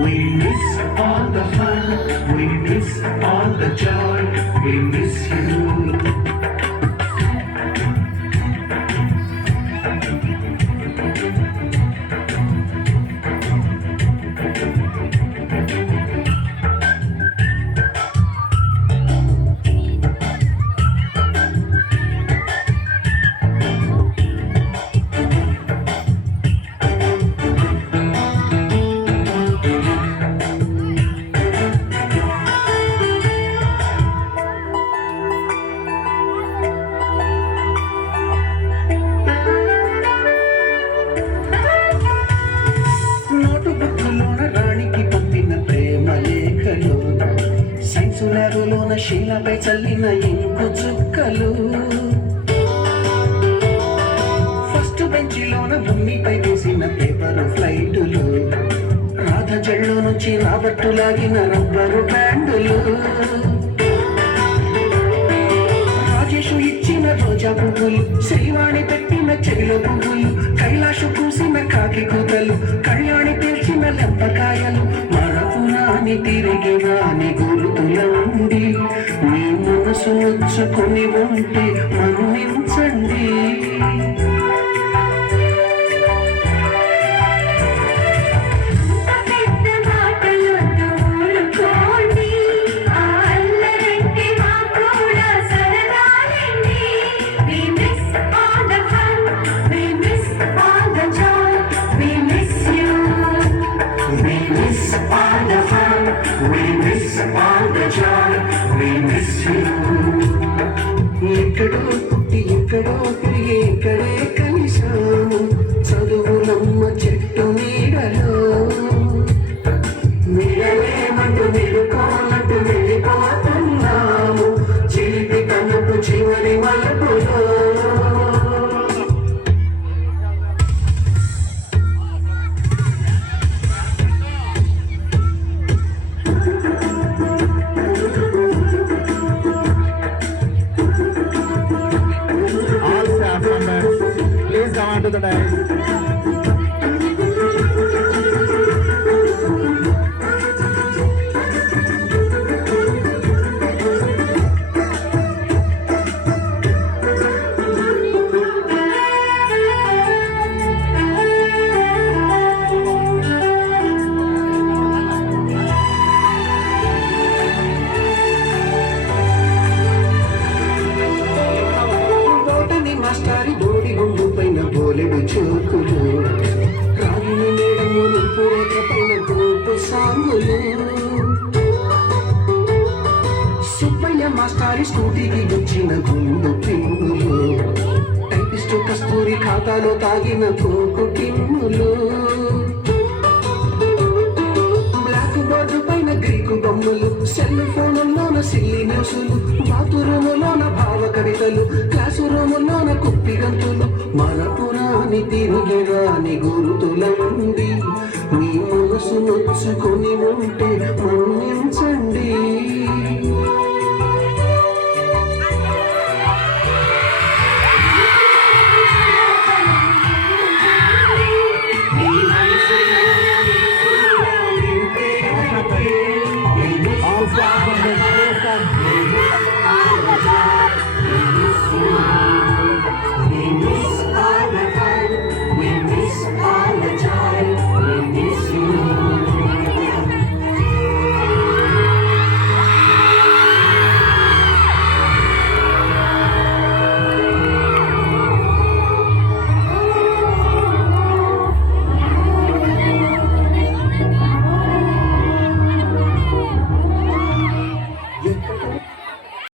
We miss all the fun, we miss all the joy, we miss you. ల్యాబులోన శీలపై చల్లిన ink చుక్కలు first బెంచిలోన భూమిపై పూసిన paper ఫ్లైటులు Radha చెళ్ళు నుంచి రాబట్టు లాగిన రబ్బరు బ్యాండులు రాజేషు ఇచ్చిన రోజా పువ్వులు శ్రీవాణి పెట్టిన చెవిలో పువ్వులు కైలాషు పూసిన కాకి కూతలు కళ్యాణి పేల్చిన లెంపకాయలు మరపురాని తిరిగి రాని గురుతుల ఉండి మీ మనసు నొచ్చుకొని ఉంటే మన్నించండి. ఎక్కడో పుట్టి ఎక్కడో తిరిగి ఎక్కడే కలిసాము చదువులమ్మ చెట్టు నీడలో నీడలేమంటూ నిలుకోనట్టు వెళ్ళిపోతున్నాము చిలిపి కనుపు చివరి మలుపులో. Please come on to the dais. చూకులు రాగిని మేడములు పూరేక పైన గోపు సాంగులు సుబ్బయ్య మాస్టారి స్కూటీకి వచ్చిన గుండు పిన్నులు టైపిస్టు కస్తూరి ఖాతాలో తాగిన కోకు కిమ్ములు బ్లాక్ బోర్డు పైన గ్రీకు బొమ్మలు సెల్ ఫోనుల్లోన సిల్లి న్యూసులు బాతురూములోన భావ కవితలు క్లాసు రూముల్లోన కుప్పి గంతులు మరపురాని తిరిగి రాని గురుతుల నుండి మీ మనసు నొచ్చుకొని ఉంటే మన్నించండి.